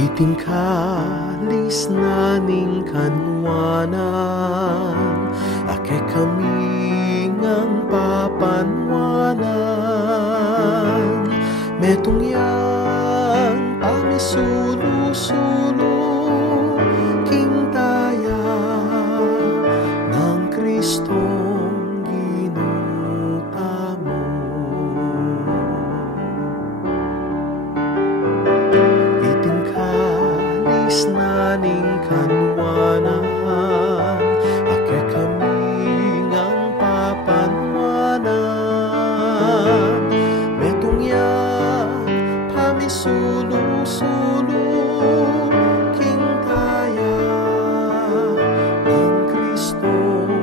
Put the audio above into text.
Itingkalis naning kanwanan, ake kami ngang papanwanan, metong yang pamisulu-sulu, king taya ng Kristong ginuta mo. Itingkalis naning kanwanan, ake kami ngang papanwanan, metong yang pamisulu-sulu, king taya ng Kristong